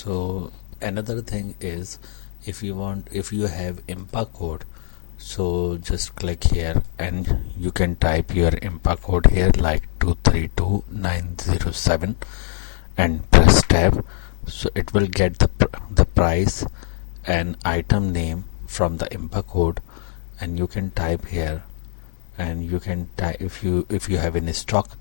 So another thing is, if you have IMPA code, so just click here and you can type your IMPA code here, like 232907, and press tab. So it will get the price and item name from the IMPA code, and you can type here, and you can type if you have in stock,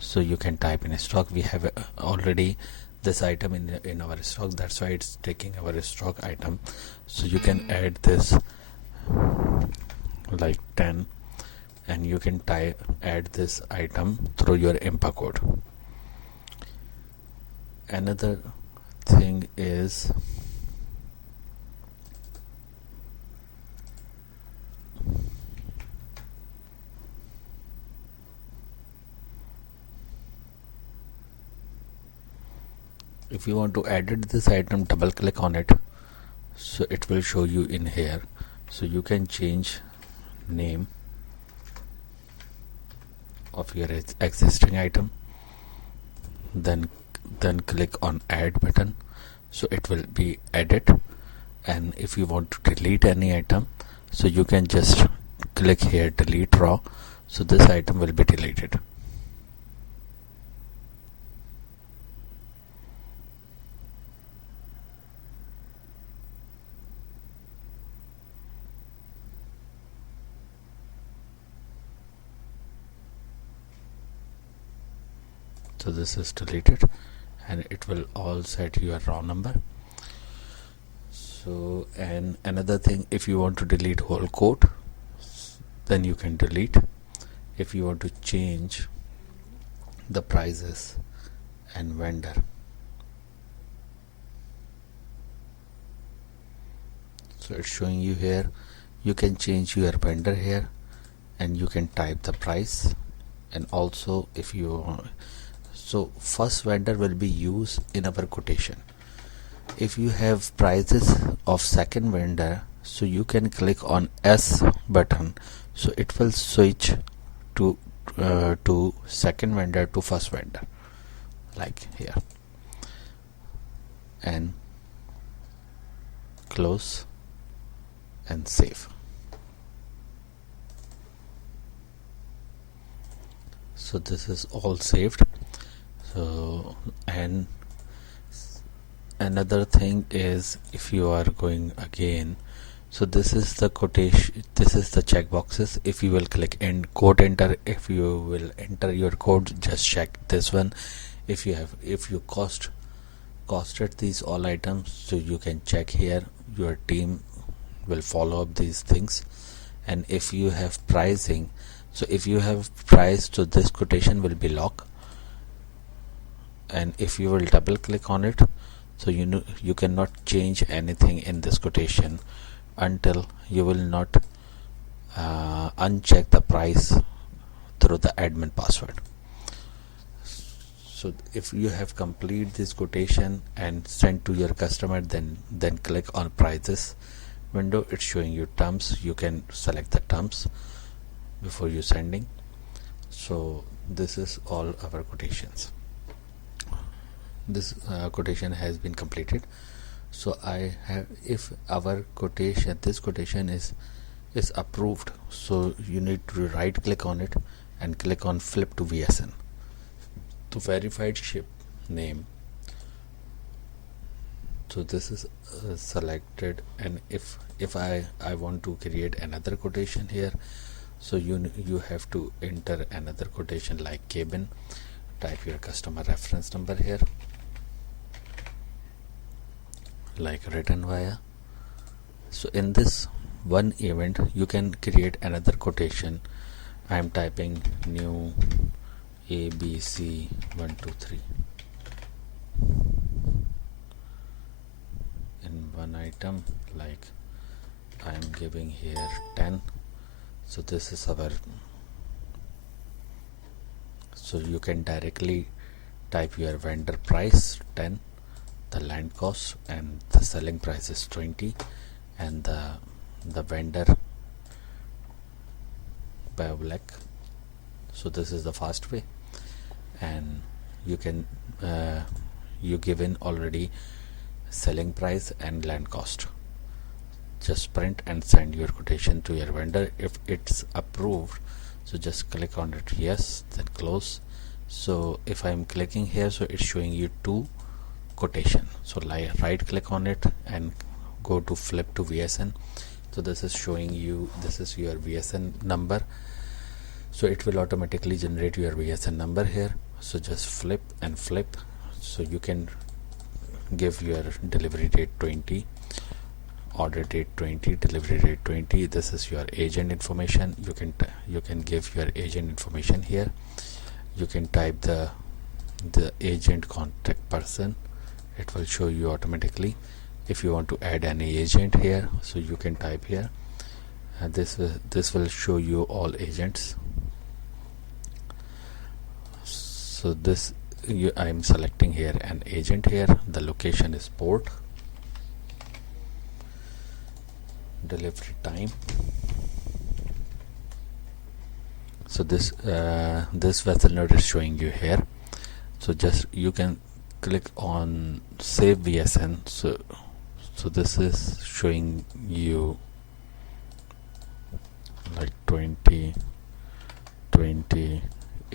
so you can type in stock. We have already this item in our stock, that's why it's taking our stock item. So you can add this like 10, and you can add this item through your IMPA code. Another thing is, if you want to edit this item, double click on it, so it will show you in here. So you can change name of your existing item, then click on add button, so it will be edit. And if you want to delete any item, so you can just click here delete raw, so this item will be deleted. So this is deleted, and it will all set your raw number. So, and another thing, if you want to delete whole code, then you can delete. If you want to change the prices and vendor, so it's showing you here, you can change your vendor here, and you can type the price. And also, if you so first vendor will be used in our quotation. If you have prices of second vendor, so you can click on S button, so it will switch to second vendor to first vendor, like here, and close and save. So this is all saved. So, and another thing is, if you are going again, so this is the quotation, this is the checkboxes. If you will click in code enter, if you will enter your code, just check this one. If you costed these all items, so you can check here, your team will follow up these things. And if you have pricing, so if you have price, so this quotation will be locked. And if you will double click on it, so you cannot change anything in this quotation until you will not uncheck the price through the admin password. So if you have completed this quotation and sent to your customer, then click on prices window. It's showing you terms. You can select the terms before you sending. So this is all our quotations. This quotation has been completed. So I have, if our quotation, this quotation is approved, so you need to right click on it and click on flip to VSN to verified ship name. So this is selected, and if I want to create another quotation here, so you have to enter another quotation like cabin, type your customer reference number here, like written via. So in this one event, you can create another quotation. I am typing new ABC 123 in one item, like I am giving here 10. So this is our, so you can directly type your vendor price 10, the land cost, and the selling price is 20, and the vendor by black. So this is the fast way, and you can you given already selling price and land cost. Just print and send your quotation to your vendor. If it's approved, so just click on it, yes, then close. So if I'm clicking here, so it's showing you two quotation. So right click on it and go to flip to VSN. So this is showing you, this is your VSN number, so it will automatically generate your VSN number here. So just flip and flip. So you can give your delivery date 20, order date 20, delivery date 20. This is your agent information. You can give your agent information here. You can type the agent contact person. It will show you automatically. If you want to add any agent here, so you can type here. This will show you all agents. So I'm selecting here an agent here. The location is port. Delivery time. So this vessel node is showing you here. So just you can click on save VSN. So this is showing you like 20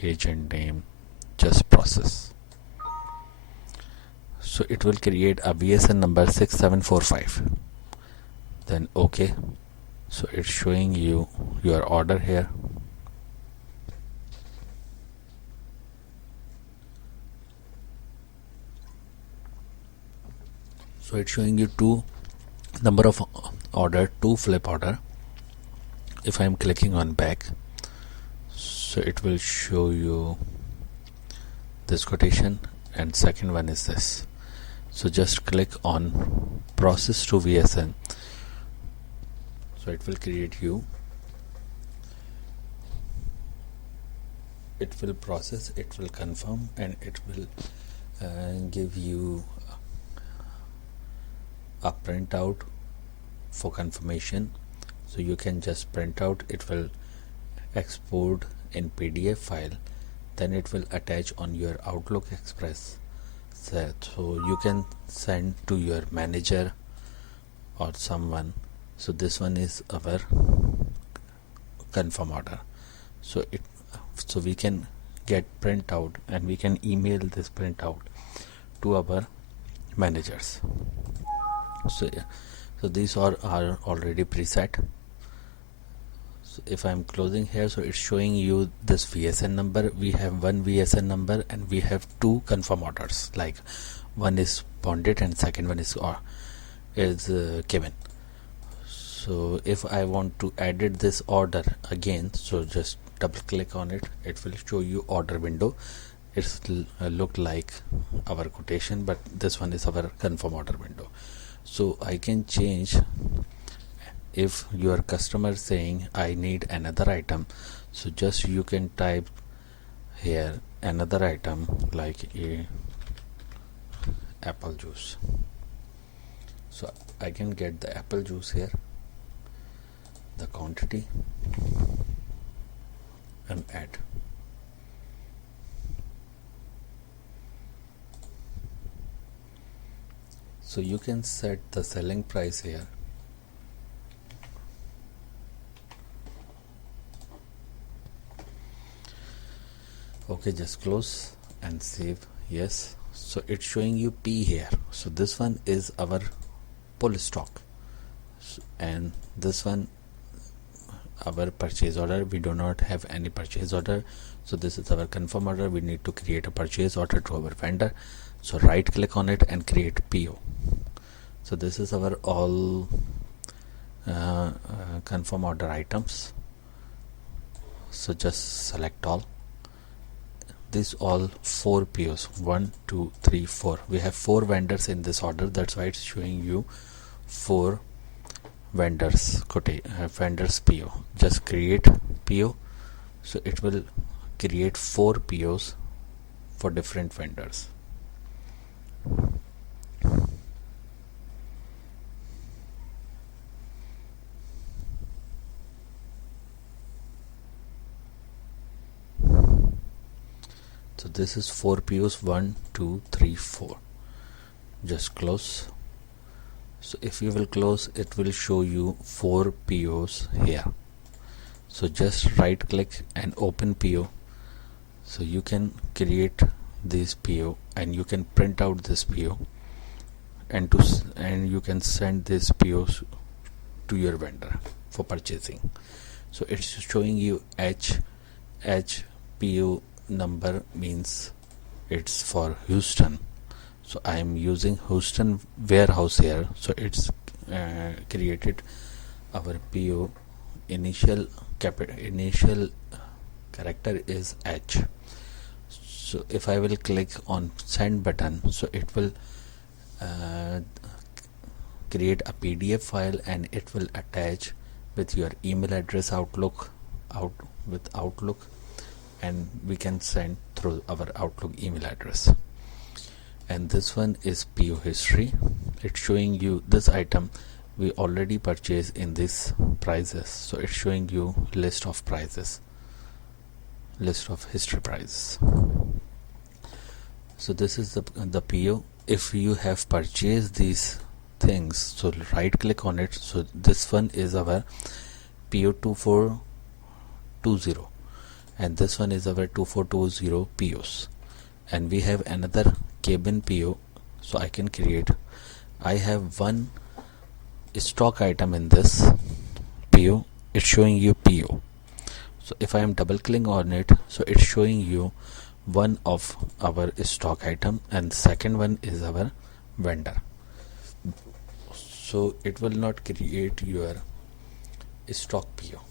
agent name, just process. So it will create a VSN number 6745. Then OK. So it's showing you your order here. So it's showing you two number of order, two flip order. If I'm clicking on back, so it will show you this quotation, and second one is this. So just click on process to VSN. So it will create you. It will process, it will confirm, and it will give you a printout for confirmation. So you can just print out. It will export in PDF file, then it will attach on your Outlook Express set, so you can send to your manager or someone. So this one is our confirm order. So we can get printout and we can email this printout to our managers. So these are already preset. So if I'm closing here, so it's showing you this VSN number. We have one VSN number and we have two confirm orders, like one is bonded and second one is given. So if I want to edit this order again, so just double click on it. It will show you order window. It's look like our quotation, but this one is our confirm order window. So I can change. If your customer saying I need another item, so just you can type here another item like a apple juice. So I can get the apple juice here, the quantity, and add. So you can set the selling price here. Okay, just close and save. Yes. So it's showing you P here. So this one is our pull stock, and this one our purchase order. We do not have any purchase order, so this is our confirm order. We need to create a purchase order to our vendor. So right click on it and create PO. So this is our all confirm order items. So just select all. These all 4 POs, 1 2 3 4. We have 4 vendors in this order. That's why it's showing you 4 vendors vendors PO. Just create PO. So it will create 4 POs for different vendors. So this is 4 POs, 1 2 3 4. Just close So if you will close, it will show you 4 POs here. So just right click and open PO. So you can create this PO and you can print out this PO and you can send this POs to your vendor for purchasing. So it's showing you H PO number means it's for Houston. So I am using Houston warehouse here. So it's created our PO initial character is H. So if I will click on send button, so it will create a PDF file and it will attach with your email address Outlook and we can send through our Outlook email address. And this one is PO history. It's showing you this item we already purchased in this prices. So it's showing you list of prices, list of history prices. So this is the PO. If you have purchased these things, so right click on it. So this one is our PO 2420 and this one is our 2420 POs, and we have another cabin PO. So I can create, I have one stock item in this PO. It's showing you PO. So if I am double clicking on it, so it's showing you one of our stock item and second one is our vendor. So it will not create your stock PO.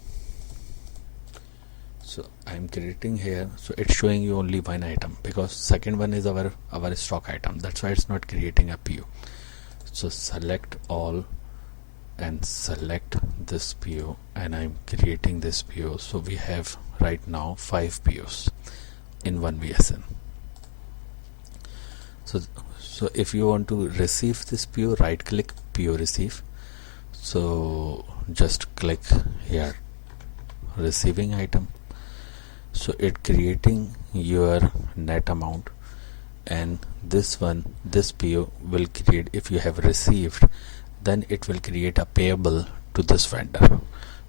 So I'm creating here, so it's showing you only one item because second one is our stock item. That's why it's not creating a PO. So select all and select this PO and I'm creating this PO. So we have right now 5 POs in one VSN. So if you want to receive this PO, right click PO receive. So just click here receiving item. So it creating your net amount, and this PO will create, if you have received, then it will create a payable to this vendor.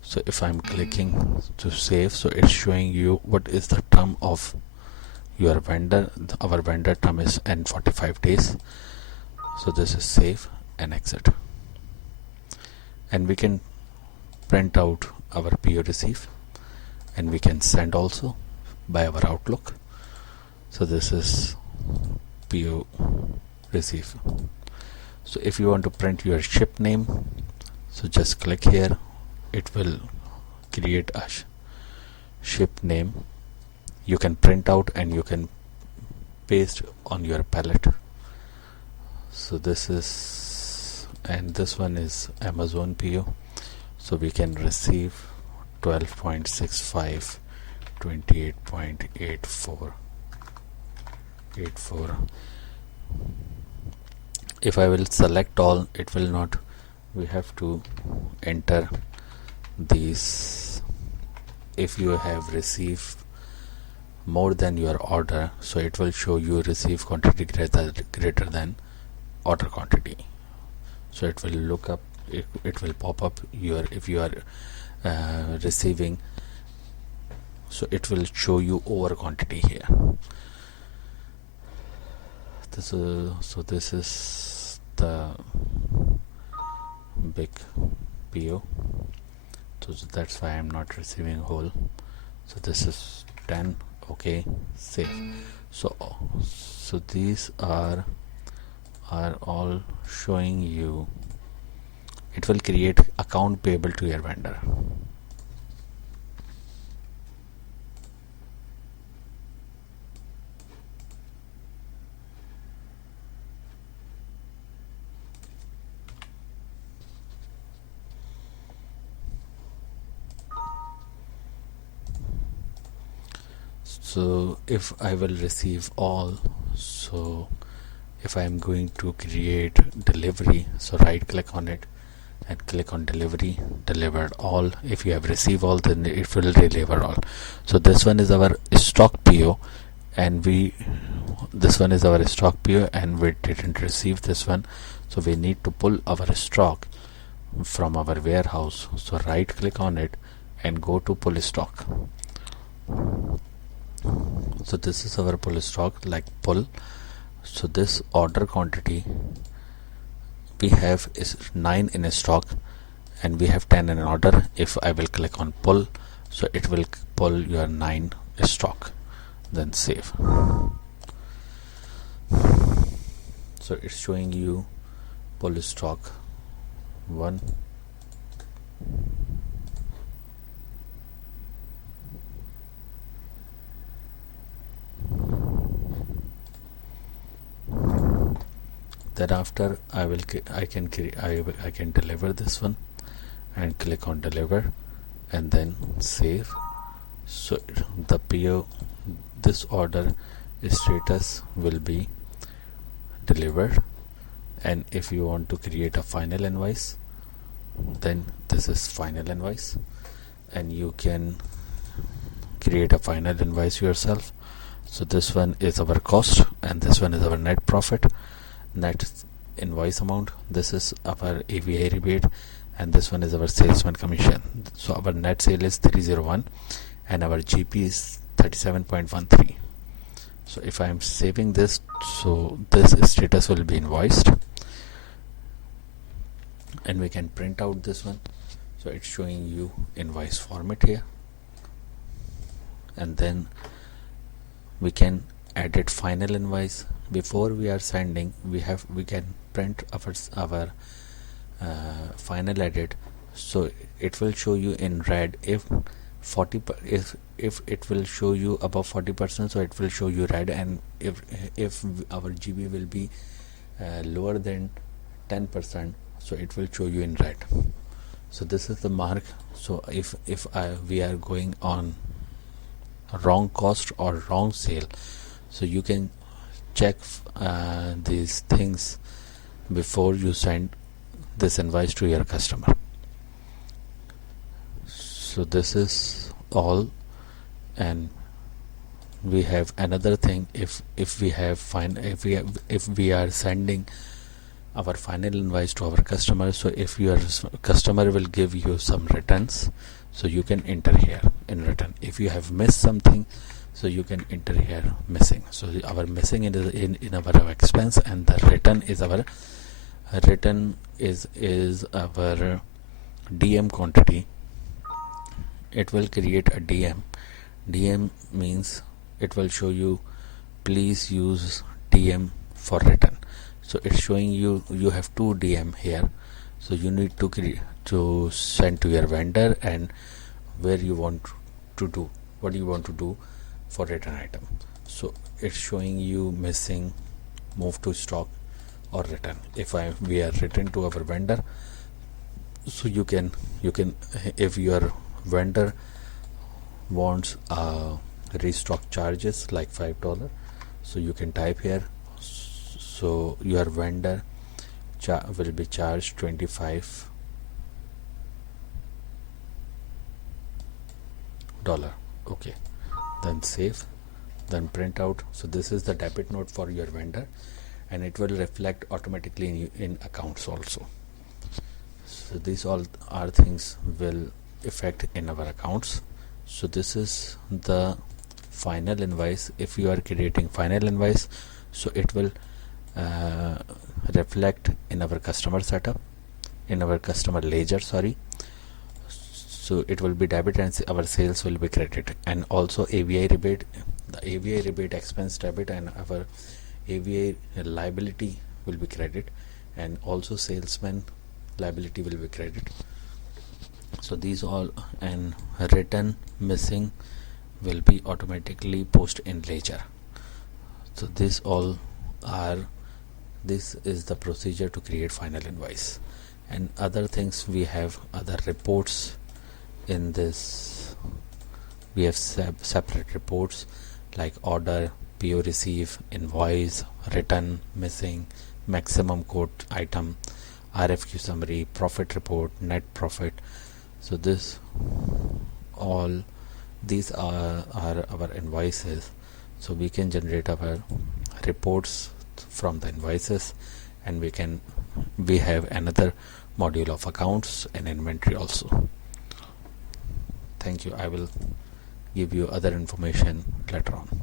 So if I'm clicking to save, so it's showing you what is the term of your vendor. Our vendor term is in 45 days. So this is save and exit, and we can print out our PO receive and we can send also by our Outlook. So this is PO receive. So if you want to print your ship name, so just click here, it will create a ship name. You can print out and you can paste on your pallet. So this is, and this one is Amazon PO. So we can receive 12.65, 28.84, 84. If I will select all, it will not, we have to enter these. If you have received more than your order, so it will show you receive quantity greater than order quantity. So it will look up, it will pop up your, if you are receiving, so it will show you over quantity here. This is the big PO. So that's why I'm not receiving whole. So this is 10. Okay, save. So these are all showing you, it will create account payable to your vendor. So if I will receive all, so if I am going to create delivery, so right click on it and click on delivery, delivered all. If you have received all, then it will deliver all. So this one is our stock PO, and this one is our stock PO and we didn't receive this one, so we need to pull our stock from our warehouse. So right click on it and go to pull stock. So this is our pull stock, like pull. So this order quantity we have is 9 in stock and we have 10 in order. If I will click on pull, so it will pull your 9 stock, then save. So it's showing you pull stock 1, thereafter I can deliver this one and click on deliver and then save. So the PO, this order status will be delivered, and if you want to create a final invoice, then this is final invoice and you can create a final invoice yourself. So this one is our cost and this one is our net profit, net invoice amount. This is our AVI rebate and this one is our salesman commission. So our net sale is 301 and our GP is 37.13. So if I am saving this, so this status will be invoiced and we can print out this one. So it's showing you invoice format here, and then we can edit final invoice. Before we are sending, we can print our final edit. So it will show you in red if it will show you above 40%, so it will show you red, and if our GB will be lower than 10%, so it will show you in red. So this is the mark. So if we are going on wrong cost or wrong sale, so you can check these things before you send this invoice to your customer. So this is all, and we have another thing. If we are sending our final invoice to our customer, so if your customer will give you some returns, so you can enter here in return. If you have missed something, so you can enter here missing. So our missing is in our expense, and the return is our DM quantity. It will create a DM. DM means it will show you please use DM for return. So it's showing you have 2 DM here. So you need to send to your vendor and where you want to do, what you want to do for return item. So it's showing you missing, move to stock, or return. If we are return to our vendor, so you can if your vendor wants restock charges like $5, so you can type here. So your vendor will be charged $25. Okay, then save, then print out. So this is the debit note for your vendor, and it will reflect automatically in accounts also. So these all are things will affect in our accounts. So this is the final invoice. If you are creating final invoice, so it will reflect in our customer setup, in our customer ledger, so it will be debit and our sales will be credit, and also AVI rebate, the AVI rebate expense debit, and our AVI liability will be credit, and also salesman liability will be credit. So these all, and return missing will be automatically post in ledger. So this is the procedure to create final invoice. And other things, we have other reports in this. We have separate reports like order, PO receive, invoice, return missing, maximum quote item, RFQ summary, profit report, net profit. So these are our invoices. So we can generate our reports from the invoices, and we have another module of accounts and inventory also. Thank you. I will give you other information later on.